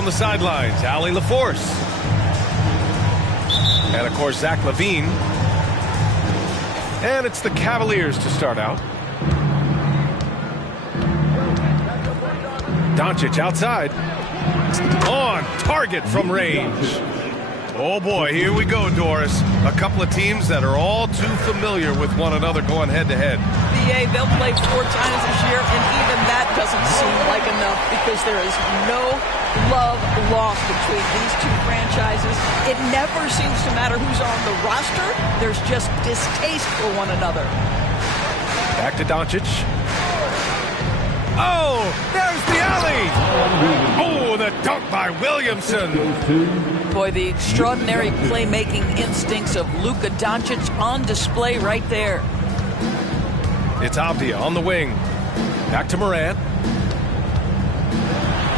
from the sidelines, Allie LaForce. And, of course, Zach LaVine. And it's the Cavaliers to start out. Doncic outside. On target from range. Oh, boy, here we go, Doris. A couple of teams that are all too familiar with one another going head-to-head. BA, they'll play 4 times this year, and even that doesn't seem like enough because there is no love lost between these two franchises. It never seems to matter who's on the roster. There's just distaste for one another. Back to Doncic. Oh, there's the alley. Oh, the dunk by Williamson. Boy, the extraordinary playmaking instincts of Luka Doncic on display right there. It's Avdia on the wing. Back to Morant.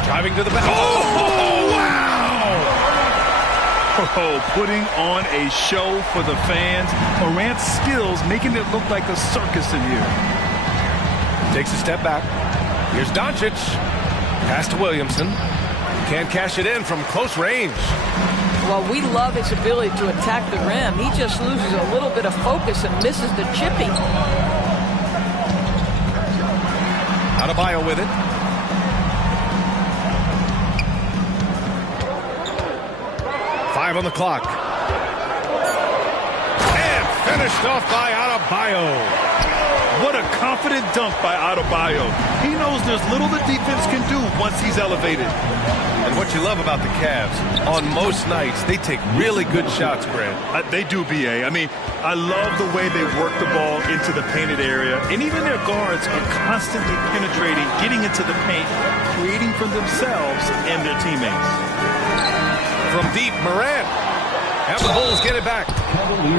Driving to the back. Oh, wow! Oh, putting on a show for the fans. Morant's skills making it look like a circus in here. Takes a step back. Here's Doncic. Pass to Williamson. Can't cash it in from close range. Well, we love his ability to attack the rim. He just loses a little bit of focus and misses the chippy. Adebayo with it. Five on the clock. And finished off by Adebayo. What a confident dunk by Adebayo. He knows there's little the defense can do once he's elevated. And what you love about the Cavs, on most nights, they take really good shots, Brad. They do, B.A. I mean, I love the way they work the ball into the painted area. And even their guards are constantly penetrating, getting into the paint, creating for themselves and their teammates. From deep, Morant. And the Bulls get it back.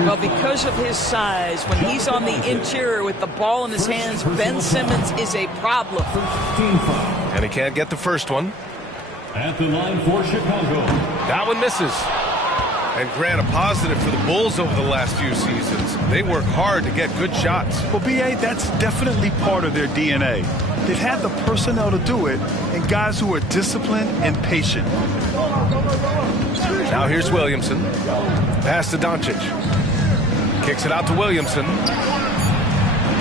Well, because of his size, when he's on the interior with the ball in his hands, Ben Simmons is a problem. And he can't get the first one. At the line for Chicago. That one misses. And Grant, a positive for the Bulls over the last few seasons. They work hard to get good shots. Well, B.A., that's definitely part of their DNA. They've had the personnel to do it, and guys who are disciplined and patient. Now here's Williamson. Pass to Doncic. Kicks it out to Williamson.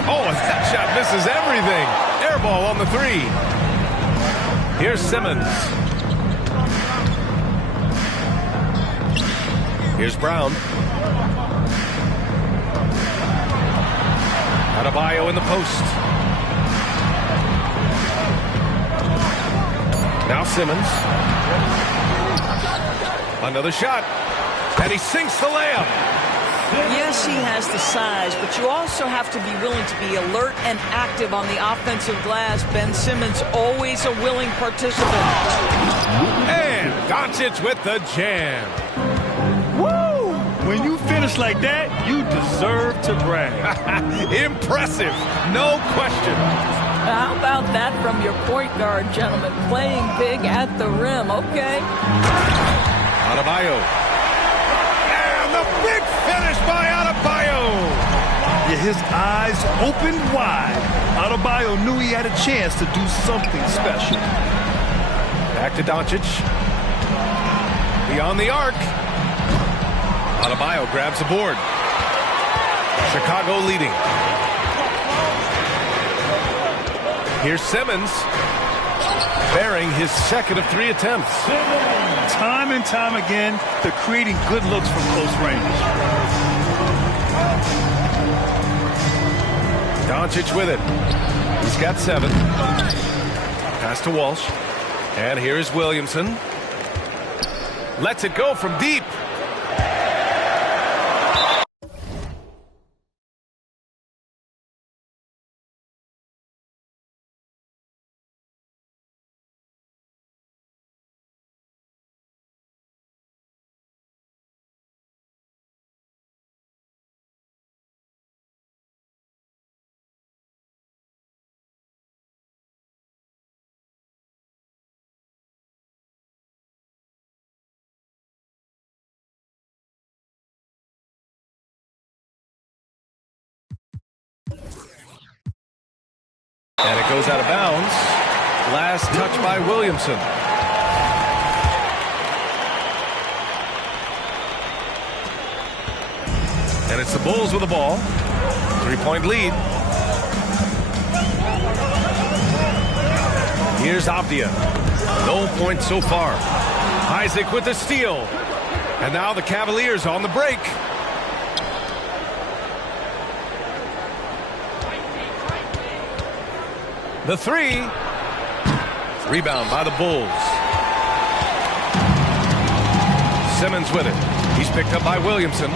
Oh, and that shot misses everything. Air ball on the 3. Here's Simmons. Here's Brown. Adebayo in the post. Now Simmons. Another shot. And he sinks the layup. Yes, he has the size, but you also have to be willing to be alert and active on the offensive glass. Ben Simmons, always a willing participant. And Doncic with the jam. Woo! When you finish like that, you deserve to brag. Impressive, no question. How about that from your point guard, gentlemen? Playing big at the rim, okay. Adebayo. And the big finish by Adebayo. Yeah, his eyes opened wide. Adebayo knew he had a chance to do something special. Back to Doncic. Beyond the arc. Adebayo grabs the board. Chicago leading. Here's Simmons, bearing his second of 3 attempts. Time and time again, they're creating good looks from close range. Doncic with it. He's got 7. Pass to Walsh. And here is Williamson. Lets it go from deep. And it goes out of bounds. Last touch by Williamson. And it's the Bulls with the ball. 3-point lead. Here's Avdia. No points so far. Isaac with the steal. And now the Cavaliers on the break. The three. Rebound by the Bulls. Simmons with it. He's picked up by Williamson.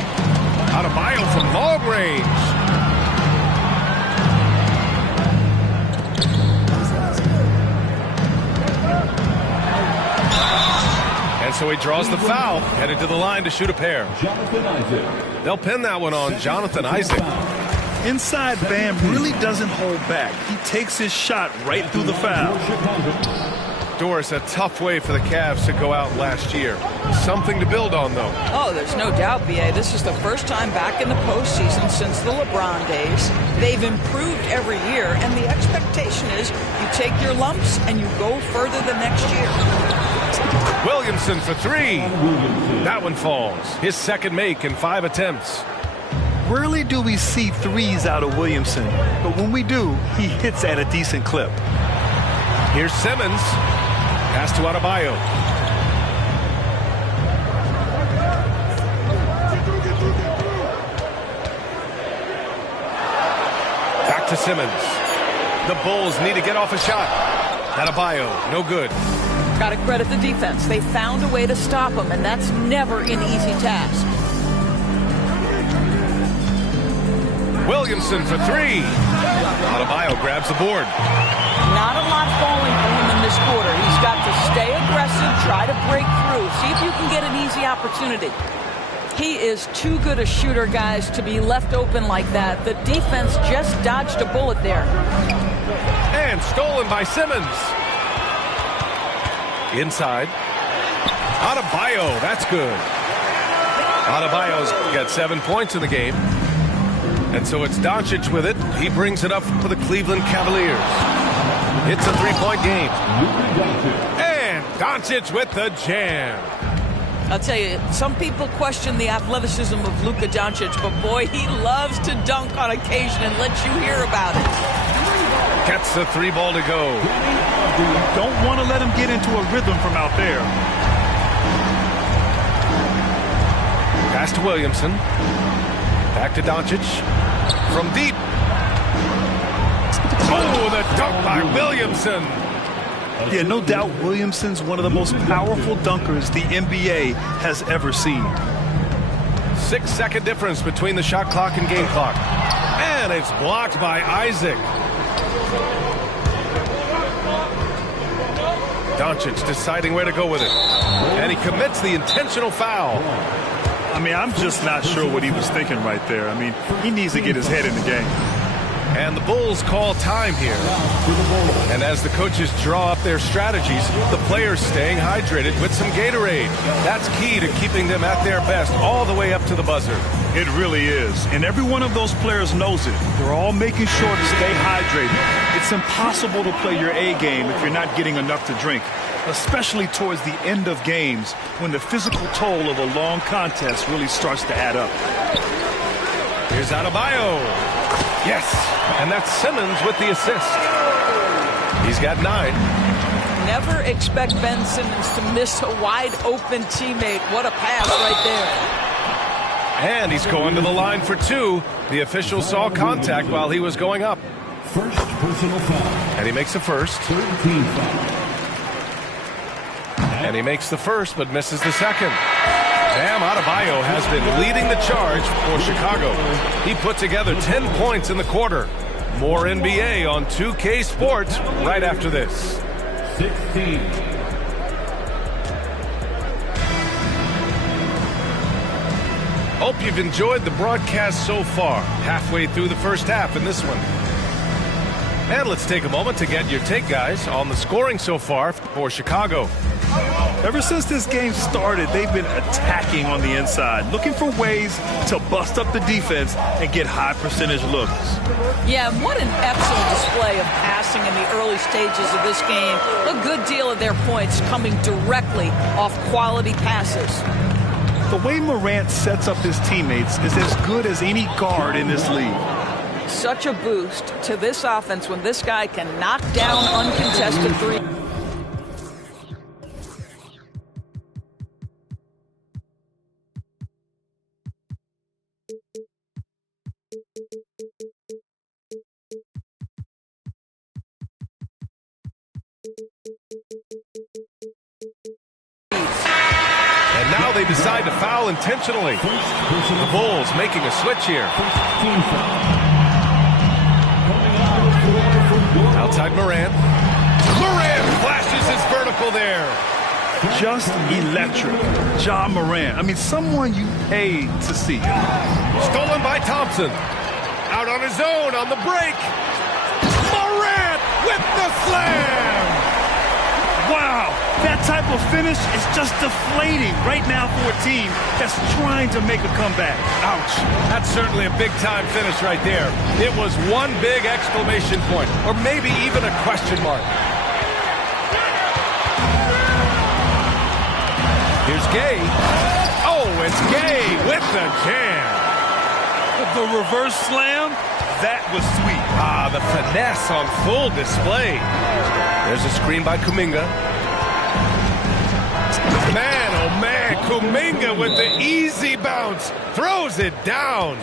Adebayo from long range. And so he draws the foul, headed to the line to shoot a pair. They'll pin that one on Jonathan Isaac. Inside Bam really doesn't hold back. He takes his shot right through the foul. Doris, a tough way for the Cavs to go out last year. Something to build on, though. Oh, there's no doubt, B.A. This is the first time back in the postseason since the LeBron days. They've improved every year, and the expectation is you take your lumps and you go further the next year. Williamson for three. That one falls. His second make in 5 attempts. Rarely do we see threes out of Williamson, but when we do, he hits at a decent clip. Here's Simmons. Pass to Adebayo. Back to Simmons. The Bulls need to get off a shot. Adebayo, no good. Got to credit the defense. They found a way to stop him, and that's never an easy task. Williamson for three. Adebayo grabs the board. Not a lot falling for him in this quarter. He's got to stay aggressive, try to break through, see if you can get an easy opportunity. He is too good a shooter, guys, to be left open like that. The defense just dodged a bullet there. And stolen by Simmons. Inside. Adebayo, that's good. Adebayo's got 7 points in the game. And so it's Doncic with it. He brings it up for the Cleveland Cavaliers. It's a 3-point game. And Doncic with the jam. I'll tell you, some people question the athleticism of Luka Doncic, but boy, he loves to dunk on occasion and let you hear about it. Gets the 3 ball to go. Don't want to let him get into a rhythm from out there. Pass to Williamson. Back to Doncic. From deep. Oh, the dunk by Williamson. Yeah, no doubt Williamson's one of the most powerful dunkers the NBA has ever seen. 6-second difference between the shot clock and game clock. And it's blocked by Isaac. Doncic deciding where to go with it. And he commits the intentional foul. I mean, I'm just not sure what he was thinking right there. I mean, he needs to get his head in the game. And the Bulls call time here. And as the coaches draw up their strategies, the players staying hydrated with some Gatorade. That's key to keeping them at their best all the way up to the buzzer. It really is. And every one of those players knows it. They're all making sure to stay hydrated. It's impossible to play your A game if you're not getting enough to drink, especially towards the end of games when the physical toll of a long contest really starts to add up. Here's Adebayo. Yes, and that's Simmons with the assist. He's got 9. Never expect Ben Simmons to miss a wide-open teammate. What a pass right there. And he's going to the line for 2. The official saw contact while he was going up. First personal foul. And he makes the first. 13 foul. And he makes the first, but misses the second. Bam Adebayo has been leading the charge for Chicago. He put together 10 points in the quarter. More NBA on 2K Sports right after this. 16. Hope you've enjoyed the broadcast so far. Halfway through the first half in this one. And let's take a moment to get your take, guys, on the scoring so far for Chicago. Ever since this game started, they've been attacking on the inside, looking for ways to bust up the defense and get high percentage looks. Yeah, what an excellent display of passing in the early stages of this game. A good deal of their points coming directly off quality passes. The way Morant sets up his teammates is as good as any guard in this league. Such a boost to this offense when this guy can knock down uncontested threes. And now they decide to foul intentionally. The Bulls making a switch here. Outside Morant. Morant flashes his vertical there. Just electric. Ja Morant. I mean, someone you pay to see. Stolen by Thompson. Out on his own on the break. Morant with the slam. Wow, that type of finish is just deflating right now for a team that's trying to make a comeback. Ouch. That's certainly a big-time finish right there. It was one big exclamation point, or maybe even a question mark. Here's Gay. Oh, it's Gay with the jam. The reverse slam, that was sweet. Ah, the finesse on full display. There's a screen by Kuminga. Man, oh man, Kuminga with the easy bounce. Throws it down.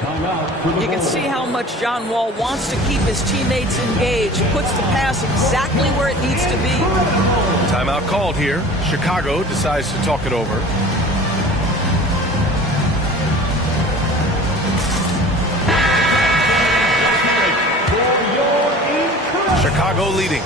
You can see how much John Wall wants to keep his teammates engaged. Puts the pass exactly where it needs to be. Timeout called here. Chicago decides to talk it over. Chicago leading.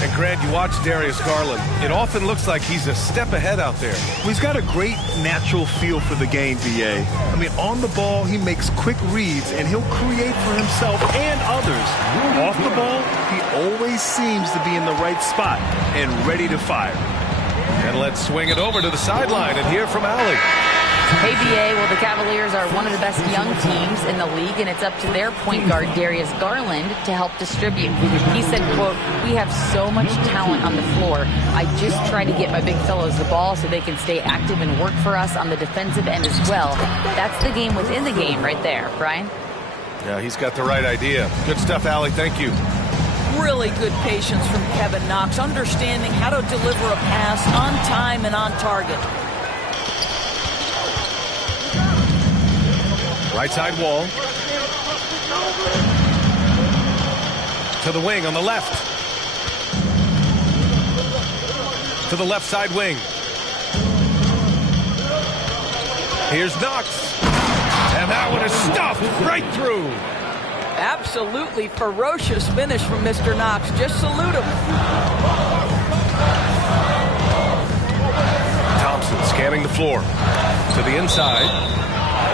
And Grant, you watch Darius Garland. It often looks like he's a step ahead out there. Well, he's got a great natural feel for the game, B.A. I mean, on the ball, he makes quick reads, and he'll create for himself and others. Off the ball, he always seems to be in the right spot and ready to fire. And let's swing it over to the sideline and hear from Allie. Hey, BA, well, the Cavaliers are one of the best young teams in the league, and it's up to their point guard, Darius Garland, to help distribute. He said, quote, "We have so much talent on the floor. I just try to get my big fellows the ball so they can stay active and work for us on the defensive end as well." That's the game within the game right there, Brian. Yeah, he's got the right idea. Good stuff, Allie. Thank you. Really good patience from Kevin Knox, understanding how to deliver a pass on time and on target. Right side wall. To the wing on the left. To the left side wing. Here's Knox. And that one is stuffed right through. Absolutely ferocious finish from Mr. Knox. Just salute him. Thompson scanning the floor. To the inside.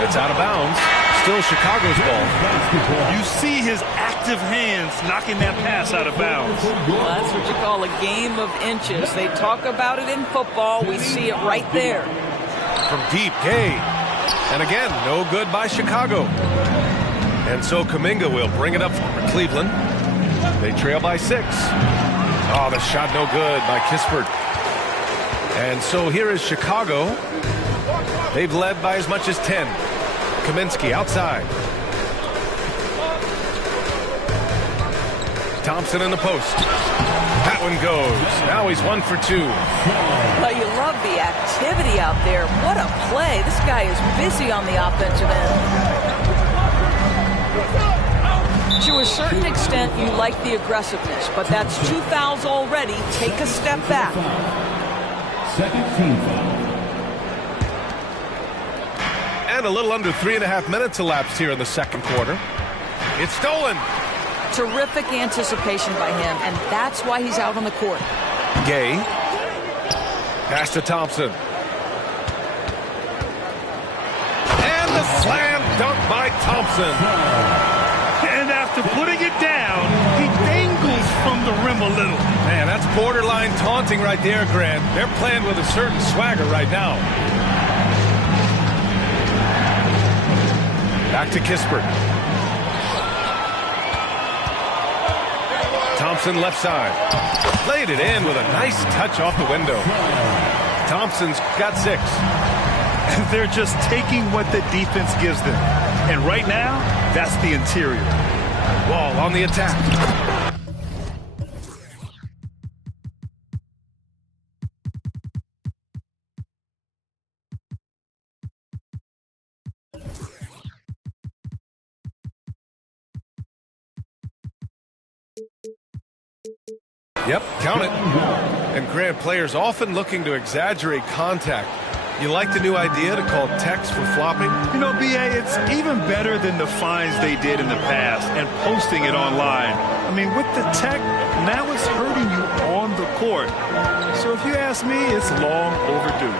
It's out of bounds. Still Chicago's ball. You see his active hands knocking that pass out of bounds. Well, that's what you call a game of inches. They talk about it in football. We see it right there. From deep, Gay. And again, no good by Chicago. And so Kuminga will bring it up for Cleveland. They trail by 6. Oh, the shot no good by Kispert. And so here is Chicago. They've led by as much as 10. Kaminsky outside. Thompson in the post. That one goes. Now he's 1 for 2. But you love the activity out there. What a play. This guy is busy on the offensive end. To a certain extent, you like the aggressiveness, but that's 2 fouls already. Take a step back. Second team foul. And a little under 3.5 minutes elapsed here in the second quarter. It's stolen. Terrific anticipation by him, and that's why he's out on the court. Gay. Pass to Thompson. And the slam dunk by Thompson. And after putting it down, he dangles from the rim a little. Man, that's borderline taunting right there, Grant. They're playing with a certain swagger right now. Back to Kispert. Thompson left side. Laid it in with a nice touch off the window. Thompson's got 6. They're just taking what the defense gives them. And right now, that's the interior. Wall on the attack. Yep, count it. And Grant, players often looking to exaggerate contact. You like the new idea to call techs for flopping? You know, B.A., it's even better than the fines they did in the past and posting it online. I mean, with the tech, now it's hurting you on the court. So if you ask me, it's long overdue.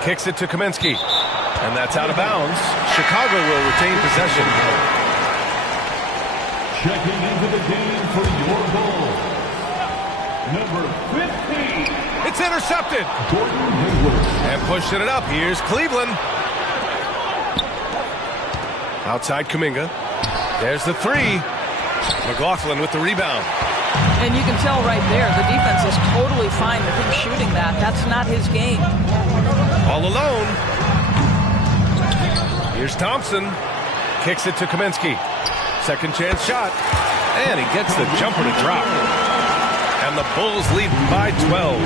Kicks it to Kaminsky. And that's out of bounds. Chicago will retain possession. Checking into the game for your goal, number 15. It's intercepted. Gordon Hayward. And pushing it up. Here's Cleveland. Outside Kuminga. There's the three. McLaughlin with the rebound. And you can tell right there, the defense is totally fine with him shooting that. That's not his game. All alone. Here's Thompson. Kicks it to Kaminsky. Second chance shot. And he gets the jumper to drop. And the Bulls lead by 12.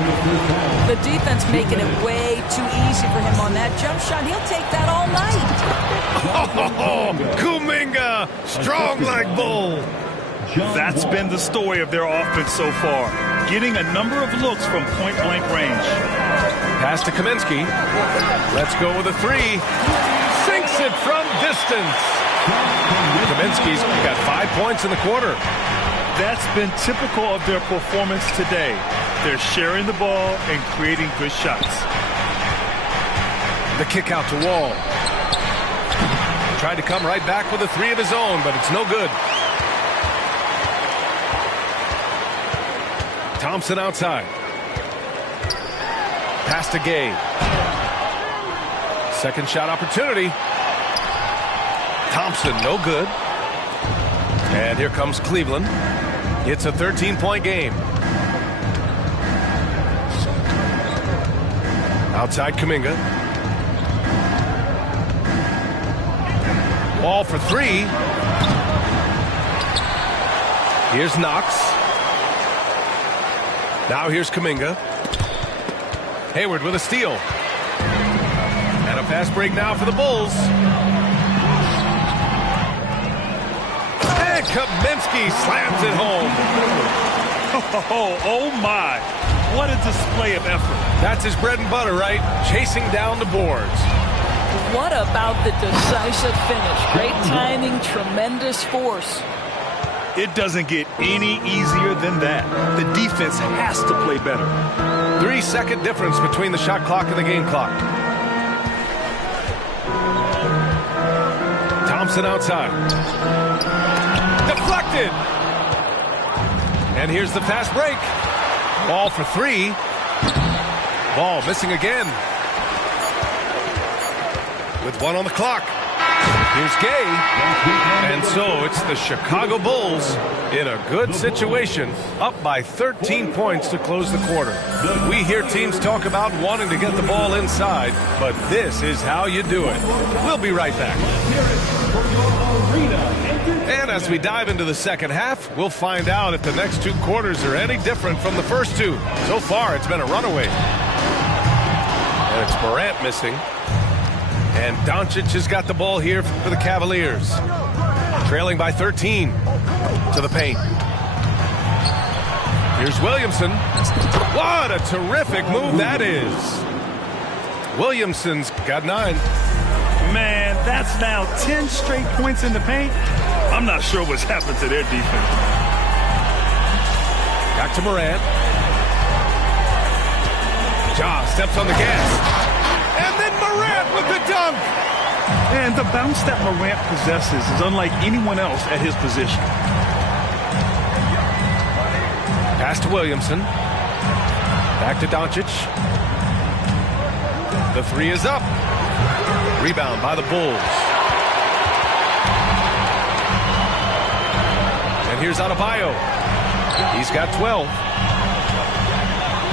The defense making it way too easy for him on that jump shot. He'll take that all night. Oh, Kuminga, strong like Bull. That's been the story of their offense so far, getting a number of looks from point-blank range. Pass to Kaminsky. Let's go with a three. Sinks it from distance. Kaminsky's got 5 points in the quarter. That's been typical of their performance today. They're sharing the ball and creating good shots. The kick out to Wall. Tried to come right back with a three of his own, but it's no good. Thompson outside. Pass to Gay. Second shot opportunity. Thompson, no good. And here comes Cleveland. It's a 13-point game. Outside Kuminga. Wall for three. Here's Knox. Now here's Kuminga. Hayward with a steal. And a fast break now for the Bulls. And Kaminsky slams it home. Oh my. What a display of effort. That's his bread and butter, right? Chasing down the boards. What about the decisive finish? Great timing, tremendous force. It doesn't get any easier than that. The defense has to play better. 3-second difference between the shot clock and the game clock. Thompson outside. Deflected. And here's the fast break. Ball for three. Ball missing again. With one on the clock. Here's Gay. And so it's the Chicago Bulls in a good situation, up by 13 points to close the quarter. We hear teams talk about wanting to get the ball inside, but this is how you do it. We'll be right back. And as we dive into the second half, we'll find out if the next two quarters are any different from the first two. So far, it's been a runaway. And it's Morant missing. And Doncic has got the ball here for the Cavaliers. Trailing by 13 to the paint. Here's Williamson. What a terrific move that is. Williamson's got 9. Man, that's now 10 straight points in the paint. I'm not sure what's happened to their defense. Back to Morant. Ja steps on the gas. And then Morant with the dunk. And the bounce that Morant possesses is unlike anyone else at his position. Pass to Williamson. Back to Doncic. The three is up. Rebound by the Bulls. And here's Adebayo. He's got 12.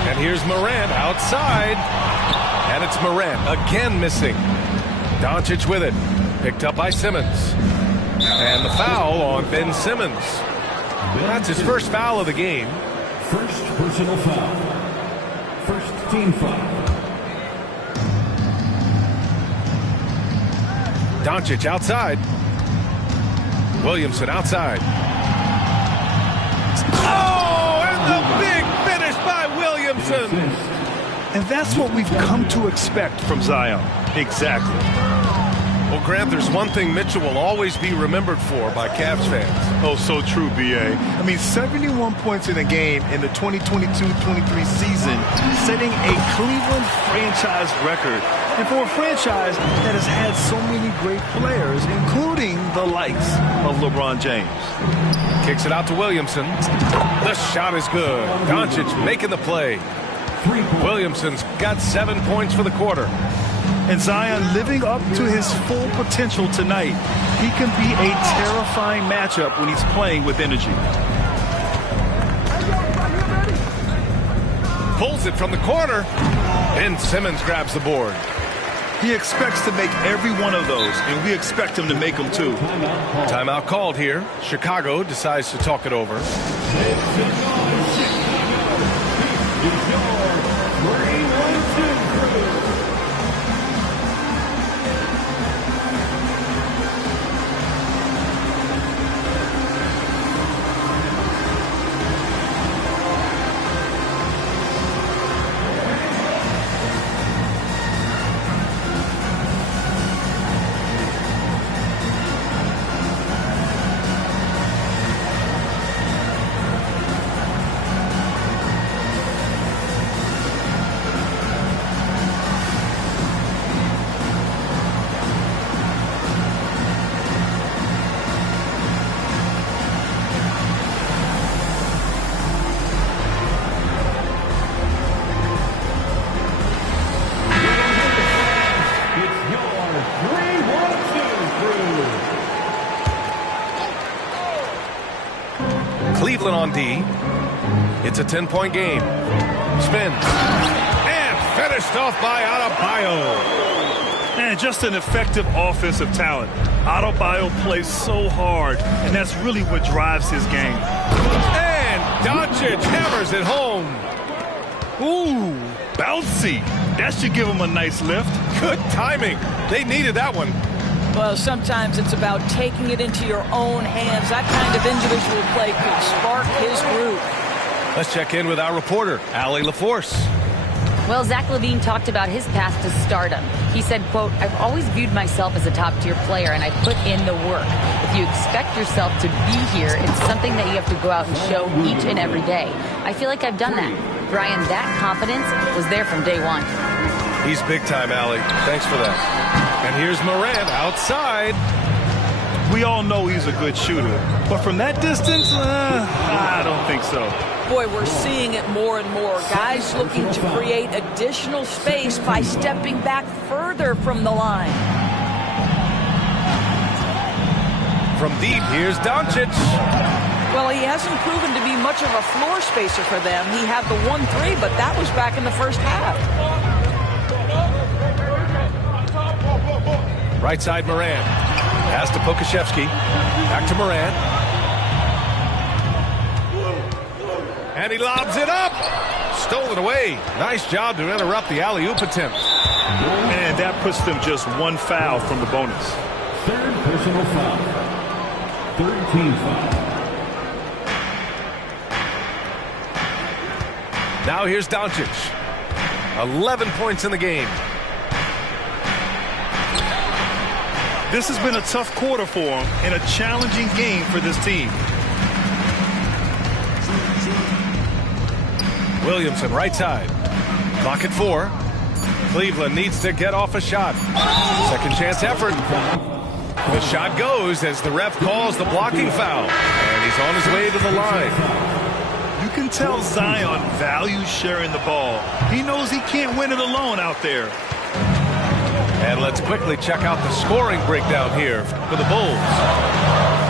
And here's Morant outside. And it's Morant again missing. Doncic with it. Picked up by Simmons. And the foul on Ben Simmons. That's his first foul of the game. First personal foul. First team foul. Doncic outside. Williamson outside. Oh, and the big finish by Williamson. And that's what we've come to expect from Zion. Exactly. Well, Grant, there's one thing Mitchell will always be remembered for by Cavs fans. Oh, so true, B.A. I mean, 71 points in a game in the 2022-23 season, setting a Cleveland franchise record. And for a franchise that has had so many great players, including the likes of LeBron James. Kicks it out to Williamson. The shot is good. Doncic making the play. Williamson's got 7 points for the quarter. And Zion living up to his full potential tonight. He can be a terrifying matchup when he's playing with energy. Pulls it from the corner. Ben Simmons grabs the board. He expects to make every one of those, and we expect him to make them too. Timeout called here. Chicago decides to talk it over. Cleveland on D. It's a 10-point game. Spins. And finished off by Adebayo. And just an effective offensive talent. Adebayo plays so hard, and that's really what drives his game. And Doncic hammers it home. Ooh, bouncy. That should give him a nice lift. Good timing. They needed that one. Well, sometimes it's about taking it into your own hands. That kind of individual play could spark his groove. Let's check in with our reporter, Allie LaForce. Well, Zach LaVine talked about his path to stardom. He said, quote, "I've always viewed myself as a top-tier player, and I put in the work. If you expect yourself to be here, it's something that you have to go out and show each and every day. I feel like I've done that." Brian, that confidence was there from day one. He's big time, Allie. Thanks for that. And here's Morant outside. We all know he's a good shooter, but from that distance, I don't think so. Boy, we're seeing it more and more. Guys looking to create additional space by stepping back further from the line. From deep, here's Doncic. Well, he hasn't proven to be much of a floor spacer for them. He had the 1-3, but that was back in the first half. Right side, Morant. Pass to Pokashevsky. Back to Morant. And he lobs it up. Stolen away. Nice job to interrupt the alley-oop attempt. And that puts them just one foul from the bonus. Third personal foul. Third team foul. Now here's Doncic. 11 points in the game. This has been a tough quarter for him and a challenging game for this team. Williamson, right side. Clock at 4. Cleveland needs to get off a shot. Second chance effort. The shot goes as the ref calls the blocking foul. And he's on his way to the line. You can tell Zion values sharing the ball. He knows he can't win it alone out there. And let's quickly check out the scoring breakdown here for the Bulls.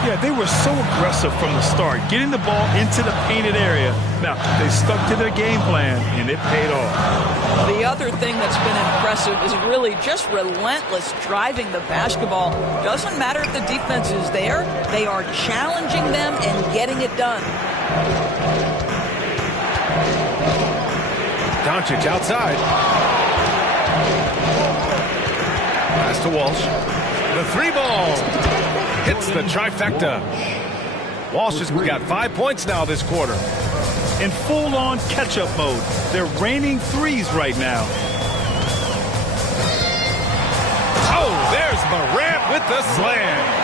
Yeah, they were so aggressive from the start, getting the ball into the painted area. Now, they stuck to their game plan, and it paid off. The other thing that's been impressive is really just relentless driving the basketball. Doesn't matter if the defense is there, they are challenging them and getting it done. Doncic outside. Pass to Walsh. The three ball hits the trifecta. Walsh has got 5 points now this quarter. In full-on catch-up mode. They're raining threes right now. Oh, there's Morant with the slam.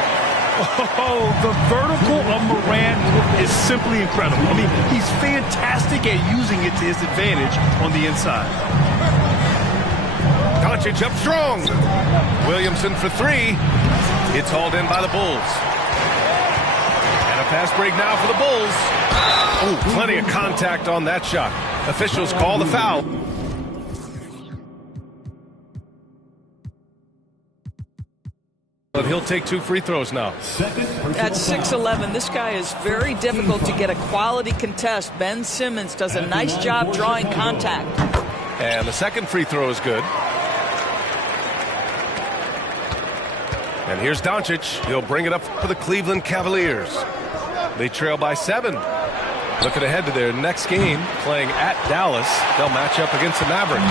Oh, the vertical of Morant is simply incredible. I mean, he's fantastic at using it to his advantage on the inside. Doncic up strong. Williamson for three. It's hauled in by the Bulls. And a fast break now for the Bulls. Oh, plenty of contact on that shot. Officials call the foul. But he'll take 2 free throws now. At 6'11", this guy is very difficult to get a quality contest. Ben Simmons does a nice job drawing contact. And the second free throw is good. And here's Doncic. He'll bring it up for the Cleveland Cavaliers. They trail by 7. Looking ahead to their next game, playing at Dallas. They'll match up against the Mavericks.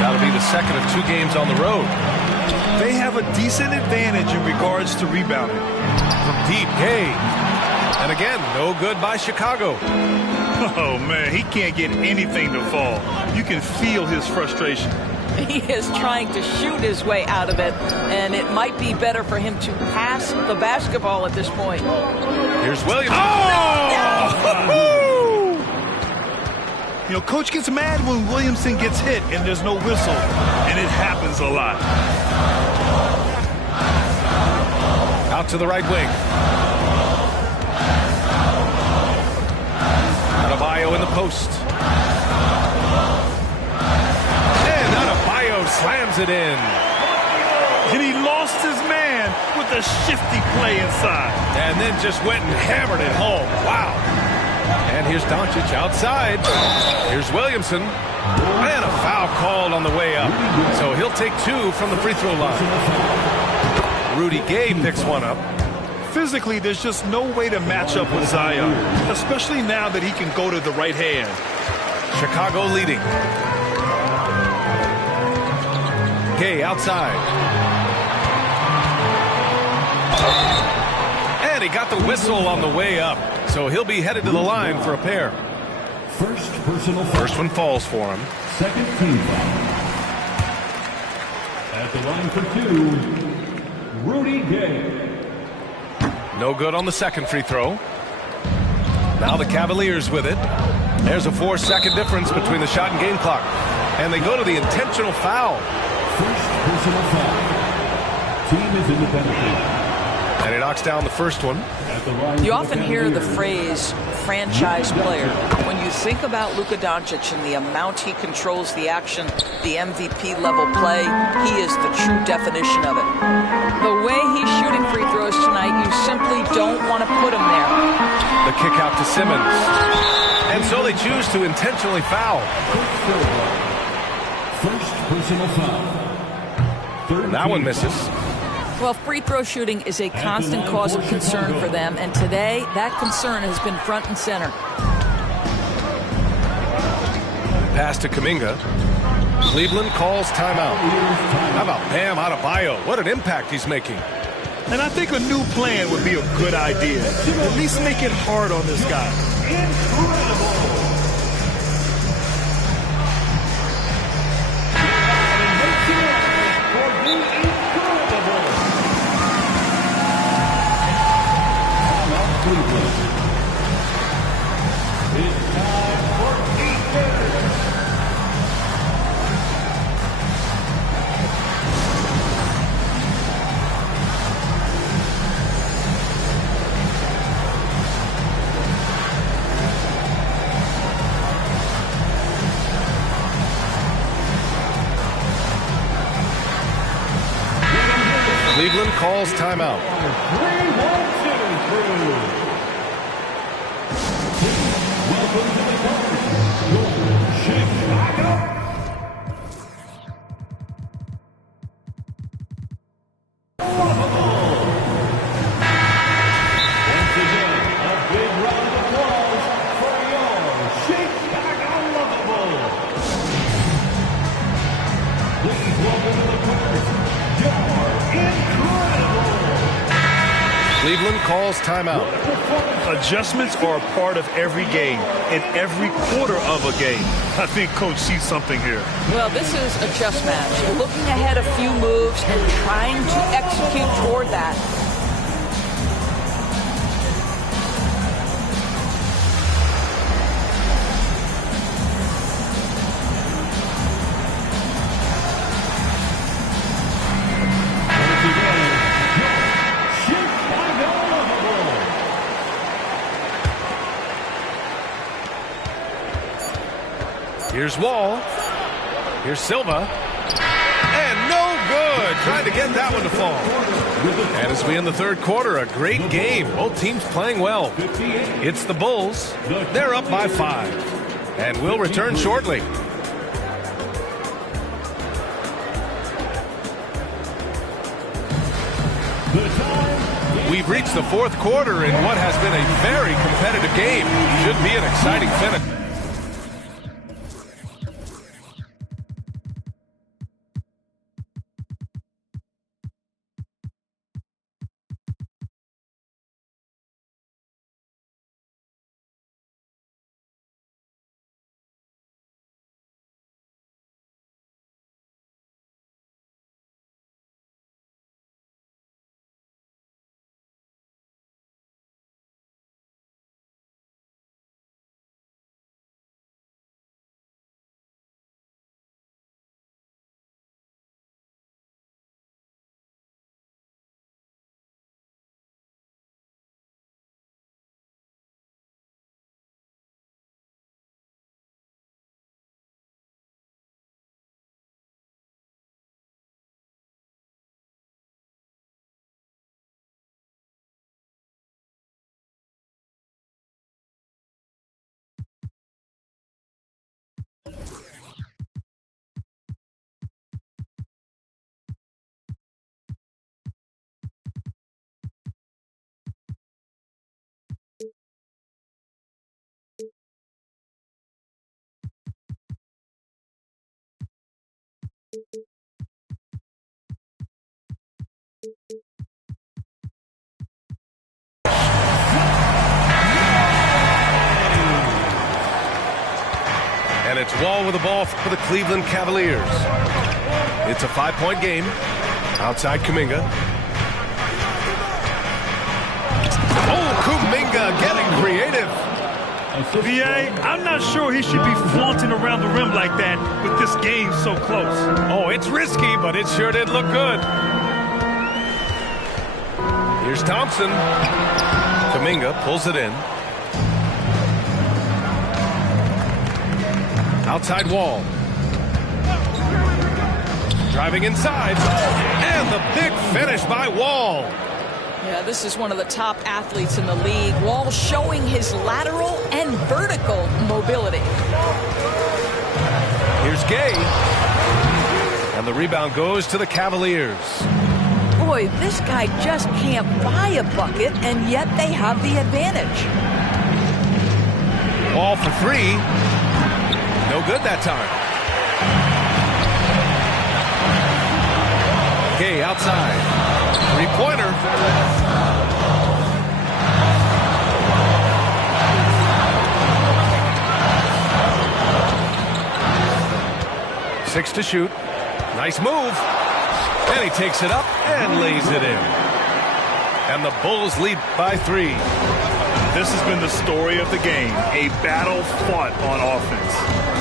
That'll be the second of 2 games on the road. They have a decent advantage in regards to rebounding. From deep, Gay. And again, no good by Chicago. Oh, man, he can't get anything to fall. You can feel his frustration. He is trying to shoot his way out of it, and it might be better for him to pass the basketball at this point. Here's Williams. Oh! You know, Coach gets mad when Williamson gets hit and there's no whistle, and it happens a lot. Out to the right wing. Adebayo in the post. And Adebayo slams it in. And he lost his man with a shifty play inside. And then just went and hammered it home. Wow. And here's Doncic outside. Here's Williamson. And a foul called on the way up. So he'll take 2 from the free throw line. Rudy Gay picks one up. Physically, there's just no way to match up with Zion, especially now that he can go to the right hand. Chicago leading. Gay outside. And he got the whistle on the way up. So he'll be headed to the line for a pair. First personal foul. First one falls for him. Second team foul. At the line for 2, Rudy Gay. No good on the second free throw. Now the Cavaliers with it. There's a 4-second difference between the shot and game clock. And they go to the intentional foul. First personal foul. Team is in the penalty. And he knocks down the first one. You often hear the phrase franchise player. When you think about Luka Doncic and the amount he controls the action, the MVP level play, he is the true definition of it. The way he's shooting free throws tonight, you simply don't want to put him there. The kick out to Simmons. And so they choose to intentionally foul. First personal foul. And that one misses. Well, free throw shooting is a constant cause of concern for them, and today that concern has been front and center. Pass to Kuminga. Cleveland calls timeout. How about Bam Adebayo? What an impact he's making. And I think a new plan would be a good idea. At least make it hard on this guy. Incredible. Cleveland calls timeout. Cleveland calls timeout. Adjustments are a part of every game, in every quarter of a game. I think Coach sees something here. Well, this is a chess match. You're looking ahead a few moves and trying to execute toward that. Here's Wall. Here's Silva. And no good. Trying to get that one to fall. And as we end the third quarter, a great game. Both teams playing well. It's the Bulls. They're up by 5. And we'll return shortly. We've reached the fourth quarter in what has been a very competitive game. Should be an exciting finish. And it's Wall with the ball for the Cleveland Cavaliers. It's a 5-point game. Outside Kuminga. Oh, Kuminga getting creative. VA, I'm not sure he should be flaunting around the rim like that with this game so close. Oh, it's risky, but it sure did look good. Here's Thompson. Kuminga pulls it in. Outside Wall. Driving inside. And the big finish by Wall. Yeah, this is one of the top athletes in the league. Wall showing his lateral and vertical mobility. Here's Gay. And the rebound goes to the Cavaliers. Boy, this guy just can't buy a bucket, and yet they have the advantage. Ball for 3. No good that time. Gay outside. Three-pointer. Six to shoot. Nice move. And he takes it up and lays it in. And the Bulls lead by 3. This has been the story of the game. A battle fought on offense.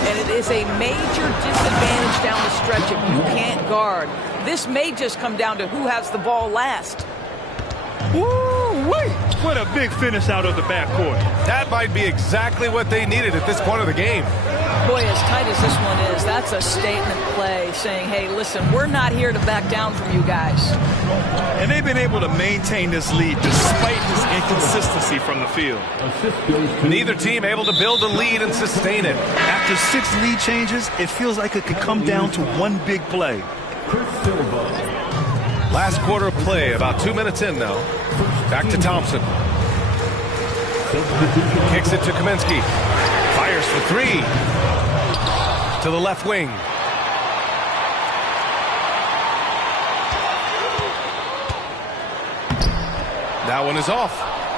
And it is a major disadvantage down the stretch if you can't guard. This may just come down to who has the ball last. Woo-wee! What a big finish out of the backcourt. That might be exactly what they needed at this point of the game. Boy, as tight as this one is, that's a statement play saying, hey, listen, we're not here to back down from you guys. And they've been able to maintain this lead despite this inconsistency from the field. Neither team able to build a lead and sustain it. After 6 lead changes, it feels like it could come down to one big play. Last quarter of play, about 2 minutes in now. Back to Thompson. Kicks it to Kaminsky. Fires for 3. To the left wing. That one is off.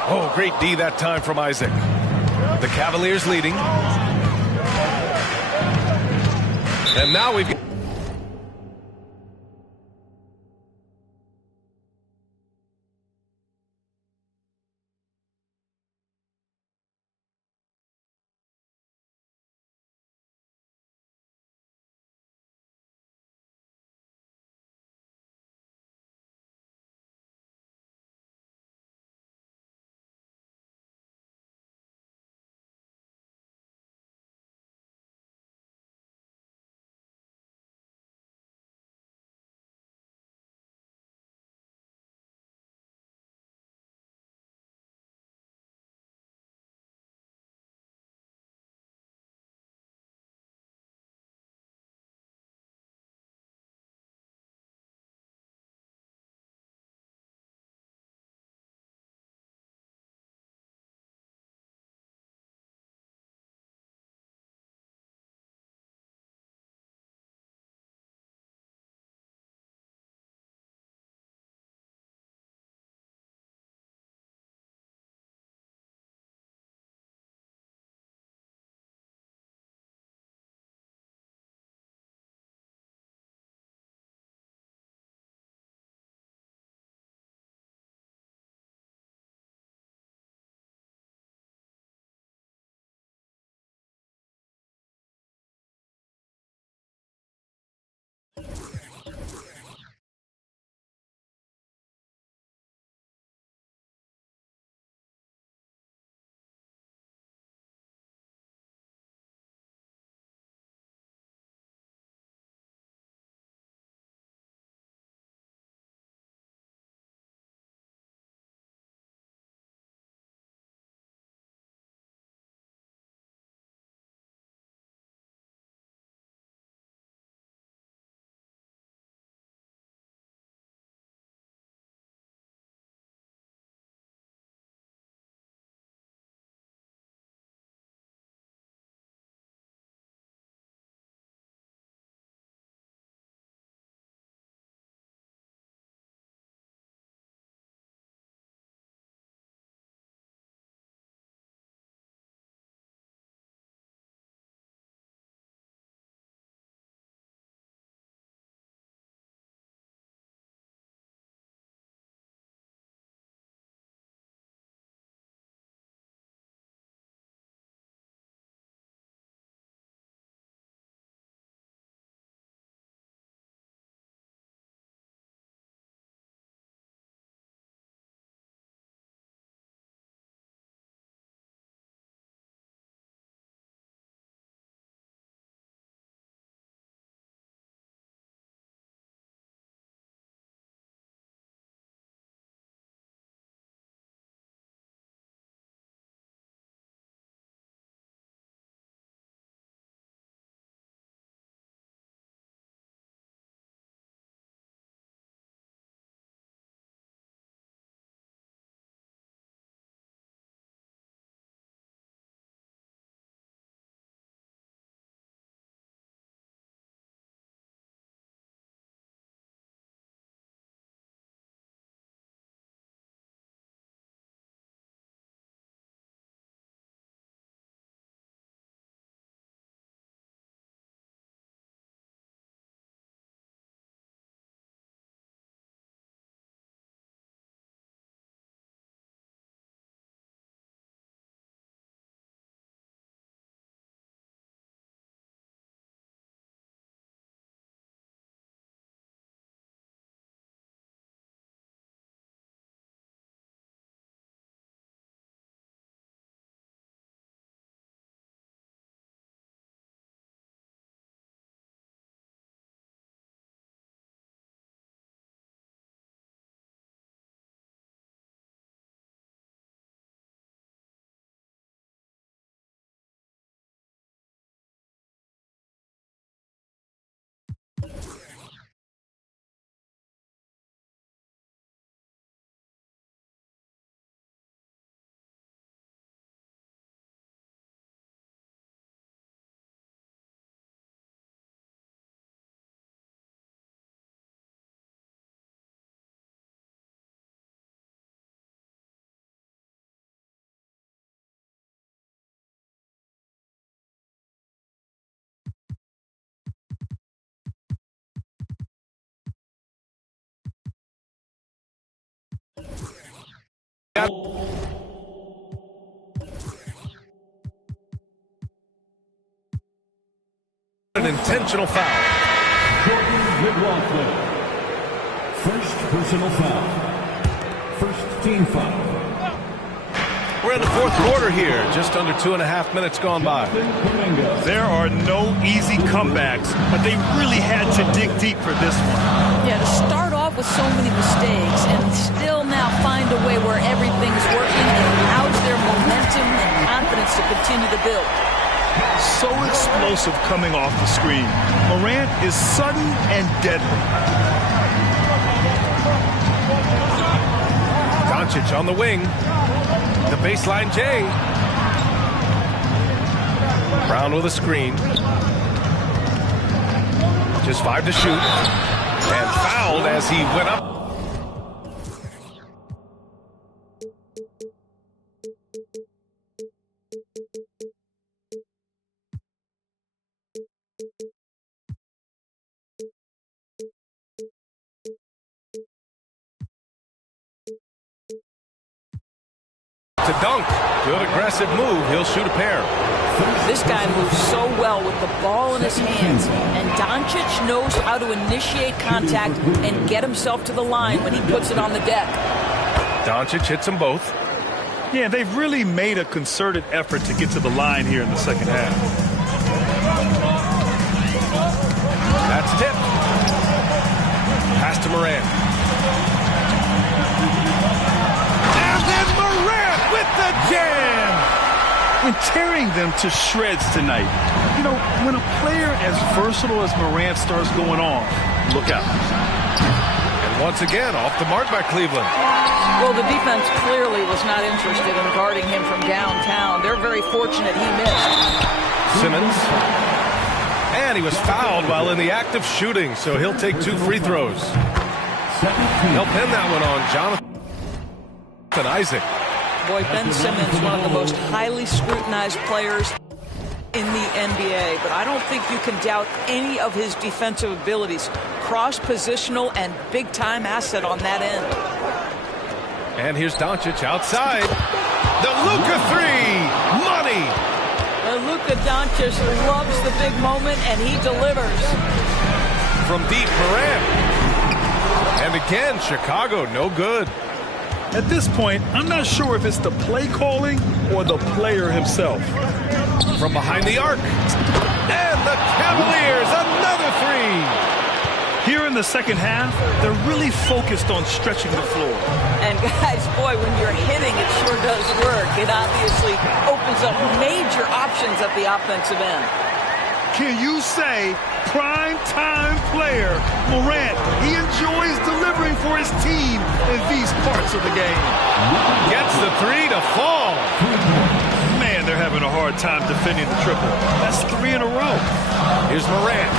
Oh, great D that time from Isaac. The Cavaliers leading. And now we've An intentional foul. First personal foul. First team foul. We're in the fourth quarter here, just under 2.5 minutes gone by. There are no easy comebacks, but they really had to dig deep for this one. Yeah, to start off with so many mistakes and still now find a way where everything's working and allows their momentum and confidence to continue to build. So explosive coming off the screen. Morant is sudden and deadly. Doncic on the wing. The baseline J. Brown with a screen. Just 5 to shoot. And fouled as he went up. To dunk. Good aggressive move. He'll shoot a pair. This guy moves so well with the ball in his hands, and Doncic knows how to initiate contact and get himself to the line when he puts it on the deck. Doncic hits them both. Yeah, they've really made a concerted effort to get to the line here in the second half. That's tipped. Pass to Morant. And then Morant with the jam. And tearing them to shreds tonight. You know, when a player as versatile as Morant starts going on, look out. And once again, off the mark by Cleveland. Well, the defense clearly was not interested in guarding him from downtown. They're very fortunate he missed. Simmons. And he was fouled while in the act of shooting, so he'll take 2 free throws. He'll pin that one on Jonathan Isaac. Boy, Ben Simmons, one of the most highly scrutinized players in the NBA, but I don't think you can doubt any of his defensive abilities. Cross-positional and big-time asset on that end. And here's Doncic outside. The Luka 3. Money. Luka Doncic loves the big moment, and he delivers. From deep, Morant. And again, Chicago, no good. At this point, I'm not sure if it's the play calling or the player himself. From behind the arc. And the Cavaliers, another 3. Here in the second half, they're really focused on stretching the floor. And guys, boy, when you're hitting, it sure does work. It obviously opens up major options at the offensive end. Can you say prime-time player Morant? He enjoys delivering for his team in these parts of the game. Gets the 3 to fall. Man, they're having a hard time defending the triple. That's 3 in a row. Here's Morant.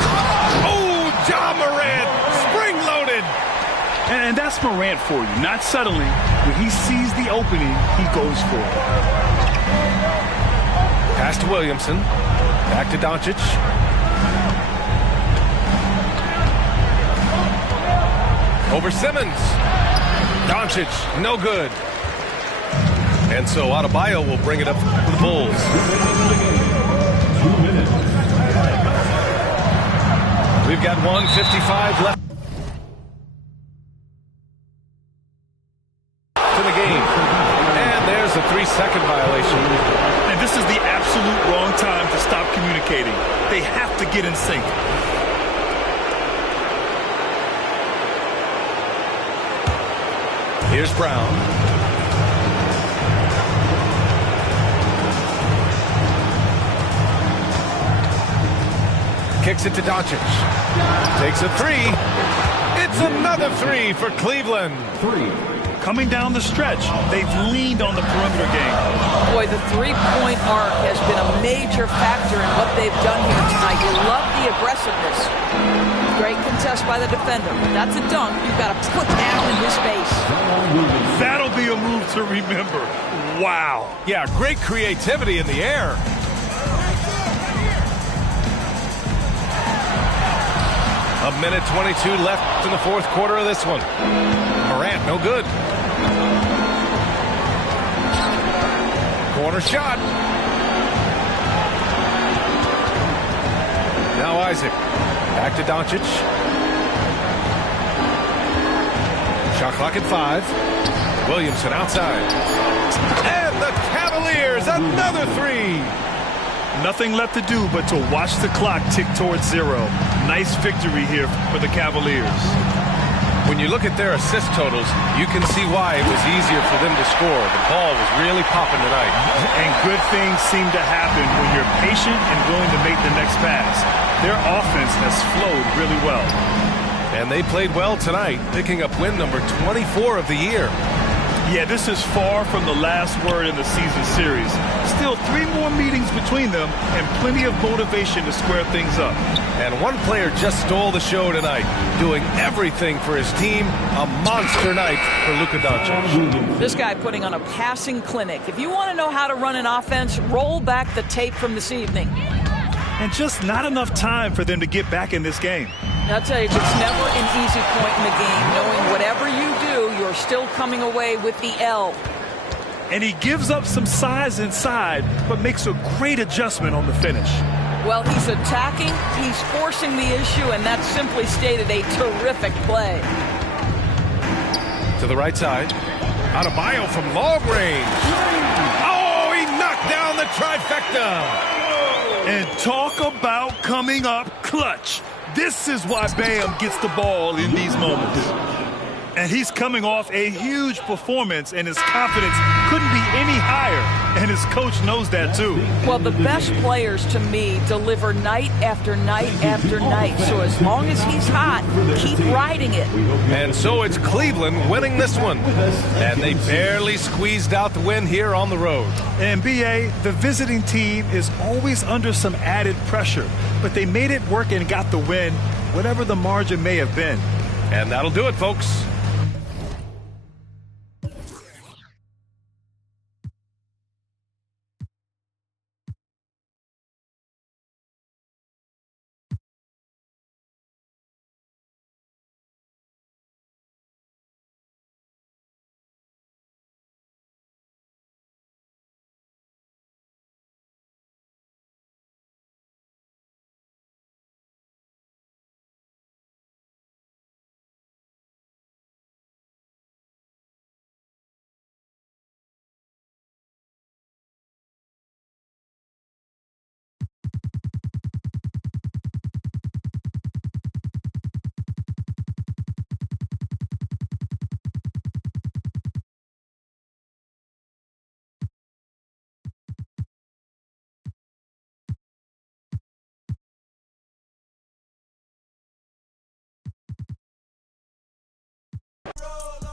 Oh, Ja Morant, spring-loaded. And that's Morant for you. Not suddenly. When he sees the opening, he goes for it. Pass to Williamson. Back to Doncic. Over Simmons. Doncic, no good. And so Adebayo will bring it up for the Bulls. 2 minutes. We've got 1:55 left to the game. And there's a 3-second violation. And this is the absolute wrong time to stop communicating. They have to get in sync. Here's Brown. Kicks it to Doncic. Takes a 3. It's another 3 for Cleveland. 3. Coming down the stretch, they've leaned on the perimeter game. Boy, the three-point arc has been a major factor in what they've done here tonight. You love the aggressiveness. Great contest by the defender. That's a dunk. You've got to put that in his face. That'll be a move to remember. Wow. Yeah, great creativity in the air. A minute 22 left in the fourth quarter of this one. Morant, no good. Corner shot. Now Isaac. Back to Doncic. Shot clock at 5. Williamson outside. And the Cavaliers, another 3. Nothing left to do but to watch the clock tick towards 0. Nice victory here for the Cavaliers. When you look at their assist totals, you can see why it was easier for them to score. The ball was really popping tonight. And good things seem to happen when you're patient and willing to make the next pass. Their offense has flowed really well. And they played well tonight, picking up win number 24 of the year. Yeah, this is far from the last word in the season series. Still 3 more meetings between them and plenty of motivation to square things up. And one player just stole the show tonight, doing everything for his team. A monster night for Luka Doncic. This guy putting on a passing clinic. If you want to know how to run an offense, roll back the tape from this evening. And just not enough time for them to get back in this game. I'll tell you, it's never an easy point in the game, knowing whatever you do, you're still coming away with the L. And he gives up some size inside, but makes a great adjustment on the finish. Well, he's attacking, he's forcing the issue, and that's simply stated a terrific play. To the right side. Adebayo from long range. Oh, he knocked down the trifecta. And talk about coming up clutch. This is why Bam gets the ball in these moments. And he's coming off a huge performance, and his confidence couldn't be any higher. And his coach knows that, too. Well, the best players, to me, deliver night after night after night. So as long as he's hot, keep riding it. And so it's Cleveland winning this one. And they barely squeezed out the win here on the road. And B.A., the visiting team is always under some added pressure. But they made it work and got the win, whatever the margin may have been. And that'll do it, folks. Roll